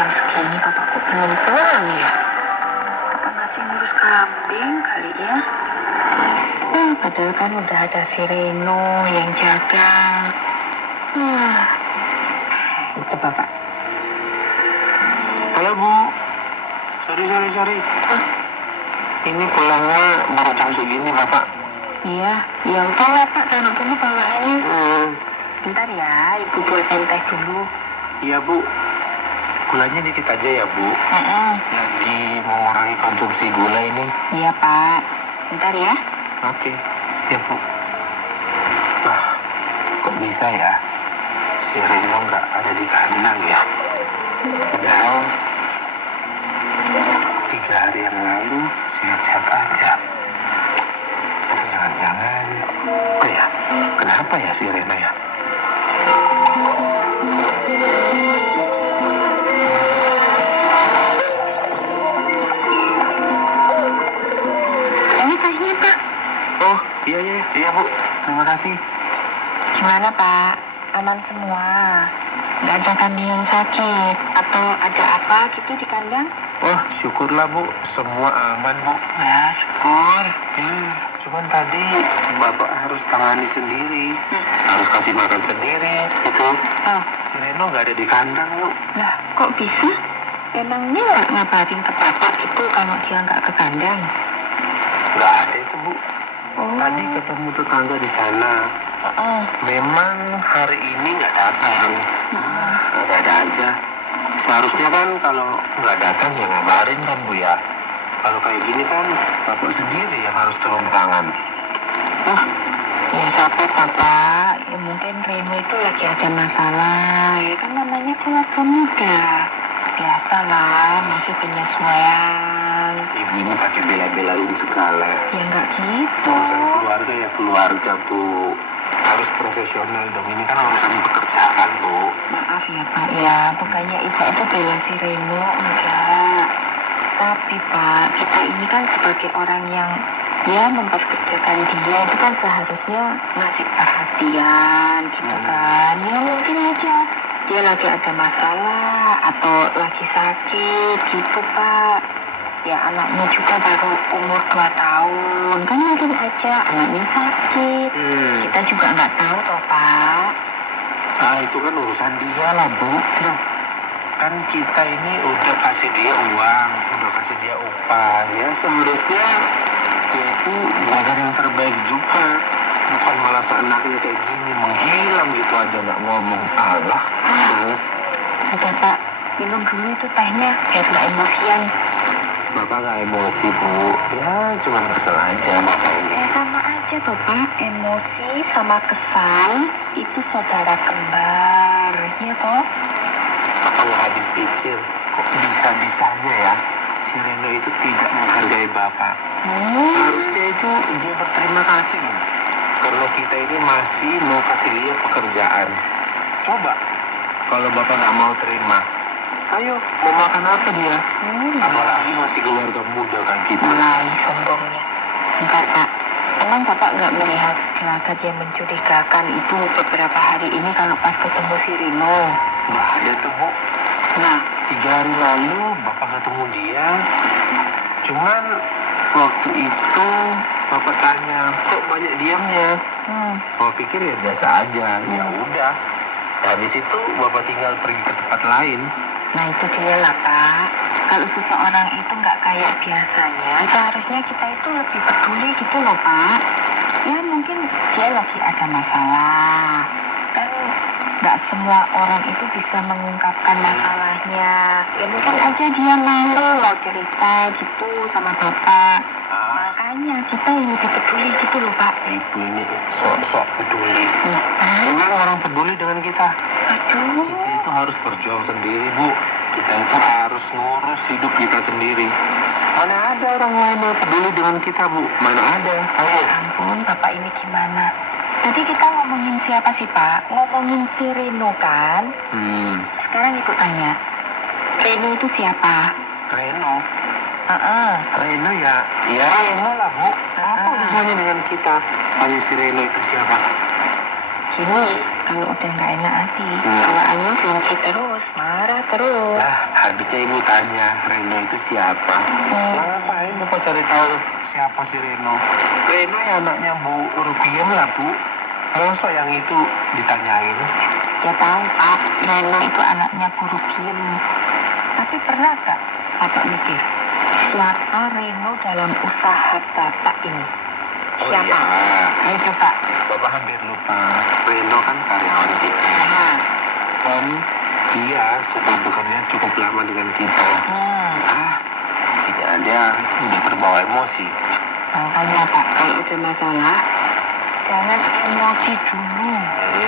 jam segini Bapak kok belum pulang ya? Apa masih ngurus kambing kali ya? Padahal kan udah ada si Reno yang jaga. Itu Bapak. Halo Bu, sorry. Ini pulangnya baru jam segini Bapak. Iya, ya udah lah Pak, taruh dulu bawaannya. Bentar ya, Ibu buatin teh dulu. Iya Bu, gulanya dikit aja ya Bu. Lagi mengurangi konsumsi gula ini. Iya Pak, bentar ya. Oke, ya Bu. Wah, kok bisa ya? Si Reno nggak ada di kandang ya? Padahal 3 hari yang lalu sehat-sehat aja. Tapi jangan-jangan, kenapa ya si Reno ya? Ini tasnya Pak. Oh, iya Bu. Terima kasih. Gimana Pak? Aman semua? Nggak ada kambing yang sakit? Atau ada apa gitu di kandang? Wah, syukurlah Bu, semua aman Bu. Ya, syukur. Cuman tadi Bapak harus tangani sendiri, harus kasih makan sendiri, gitu. Oh, Si Reno nggak ada di kandang Bu. lah kok bisa? Emangnya nggak ngabarin ke Bapak gitu kalau dia nggak ke kandang? Nggak ada itu Bu. Oh. Tadi ketemu tetangga di sana. Memang hari ini nggak datang. Ada aja. Seharusnya kan kalau nggak datang ya ngabarin kan Bu ya. Kalau kayak gini kan Bapak sendiri yang harus turun tangan. Ya capek Bapak. Ya mungkin Reno itu lagi ada masalah. Ya kan namanya keluarga muda. Biasalah, masih penyesuaian. Ibu ini pakai bela-belain segala. Ya nggak gitu. Urusan keluarga ya keluarga Bu. Harus profesional dong. Ini kan urusan pekerjaan Bu. Maaf ya Pak ya, bukannya Ibu itu bela si Reno, enggak. Tapi Pak, kita ini kan sebagai orang yang ya memperkerjakan dia, itu kan seharusnya ngasih perhatian gitu kan. Ya mungkin aja dia lagi ada masalah atau lagi sakit gitu Pak. Ya anaknya juga baru umur 2 tahun, kan mungkin aja anaknya sakit. Kita juga nggak tahu toh Pak. Ah, itu kan urusan dia lah Bu. Kan kita ini udah kasih dia uang, udah kasih dia upah. Ya seharusnya dia itu belajar yang terbaik juga. Bukan malah seenaknya kayak gini, menghilang gitu aja nggak ngomong. Allah. Udah Pak, minum dulu itu tehnya, biar nggak emosian. Bapak nggak emosi Bu. Ya cuma kesel aja Bapak ini. Sama aja toh Pak, emosi sama kesal itu saudara kembar, ya toh? Bapak nggak habis pikir, kok bisa-bisanya ya si Reno itu tidak menghargai Bapak. Harusnya itu dia berterima kasih Bu. Karena kita ini masih mau kasih dia pekerjaan. Coba kalau Bapak nggak mau terima, ayo mau makan apa dia? Apalagi masih keluarga muda kan kita. Mulai sombongnya. Enggak Pak, emang Bapak nggak melihat gelagat yang mencurigakan itu beberapa hari ini kalau pas ketemu si Rino? Nggak ada tuh Bu. Nah, 3 hari lalu Bapak ketemu dia. Cuman waktu itu Bapak tanya, kok banyak diamnya? Bapak pikir ya biasa aja. Ya udah. Habis itu Bapak tinggal pergi ke tempat lain. nah itu dia lah Pak. Kalau seseorang itu nggak kayak biasanya, seharusnya kita itu lebih peduli gitu loh Pak. Ya mungkin dia lagi ada masalah. Kan nggak semua orang itu bisa mengungkapkan masalahnya. Ya mungkin aja dia malu mau cerita gitu sama Bapak. Makanya kita yang lebih peduli gitu loh Pak. Ibu ini sok-sok peduli. Memang orang peduli dengan kita. Aduh. Kita itu harus berjuang sendiri Bu. Kita itu harus ngurus hidup kita sendiri. Mana ada orang lain yang peduli dengan kita Bu? Mana ada? Ayo. Ampun Bapak ini gimana? Tadi kita ngomongin siapa sih Pak? Ngomongin si Reno kan? Sekarang ikut tanya. Reno itu siapa? Reno? Reno ya Reno lah Bu. Apa urusannya dengan kita? Tanya si Reno itu siapa? Gini, kalau udah nggak enak hati, bawaannya benci terus. marah terus. Lah, habisnya ibu tanya, Reno itu siapa? Ngapain Bapak cari tahu siapa si Reno? Reno ya anaknya Bu Rupiah lah, Bu. Masa yang itu ditanyain? Ya tahu Pak, Reno itu anaknya guru Kim. Tapi pernah gak Bapak mikir, siapa Reno dalam usaha Bapak ini? Siapa? Iya. Ayo Pak. Bapak hampir lupa. Reno kan karyawan kita. Nah. Dan dia sudah bekerja cukup lama dengan kita. Tidak ada udah terbawa emosi. Makanya Pak, kalau ada masalah, jangan emosi dulu.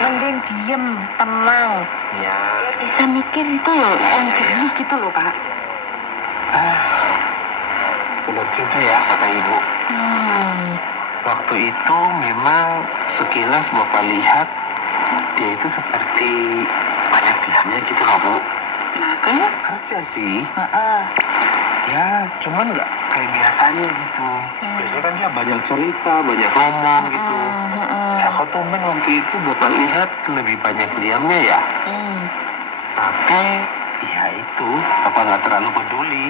Mending diem, tenang. Ya. Biar bisa mikir itu loh, yang jernih gitu loh Pak. Benar juga ya kata ibu. Waktu itu memang sekilas Bapak lihat dia itu seperti banyak diamnya gitu loh, Bu. Makanya? Kerja sih. Ya, cuman nggak kayak biasanya gitu. Biasanya kan dia banyak cerita, banyak ngomong gitu. Ya, kok tumben waktu itu Bapak lihat lebih banyak diamnya ya? Tapi, ya itu, Bapak nggak terlalu peduli.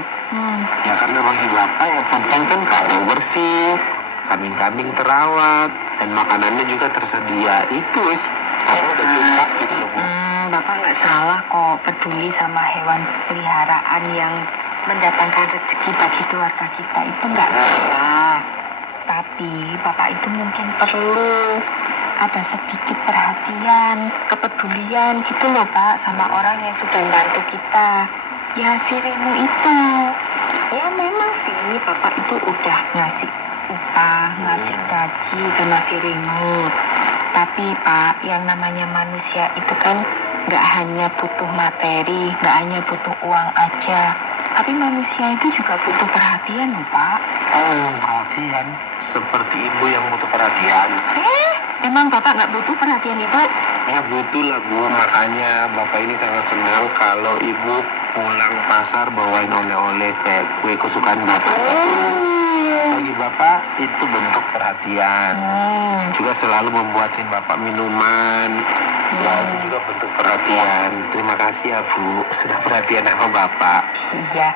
Ya karena bagi Bapak yang penting kan kandang bersih, kambing-kambing terawat, dan makanannya juga tersedia. Itu wis, Bapak udah cukup gitu loh, Bu. Bapak nggak salah kok peduli sama hewan peliharaan yang mendatangkan rezeki bagi keluarga kita, itu nggak salah. Tapi Bapak itu mungkin perlu ada sedikit perhatian, kepedulian gitu loh Pak, sama orang yang sudah membantu kita. Ya si Reno itu. Ya memang sih Bapak itu udah ngasih upah, ngasih gaji sama si Reno. Tapi Pak, yang namanya manusia itu kan nggak hanya butuh materi, nggak hanya butuh uang aja. Tapi manusia itu juga butuh perhatian loh Pak. Perhatian? Seperti ibu yang butuh perhatian. Emang Bapak nggak butuh perhatian itu? Ya butuh lah Bu, makanya Bapak ini sangat senang kalau ibu pulang pasar bawain oleh-oleh kayak kue kesukaan Bapak. Bagi Bapak itu bentuk perhatian. Juga selalu membuatin Bapak minuman. Ya itu juga bentuk perhatian. Terima kasih ya Bu, sudah perhatian sama Bapak. Iya.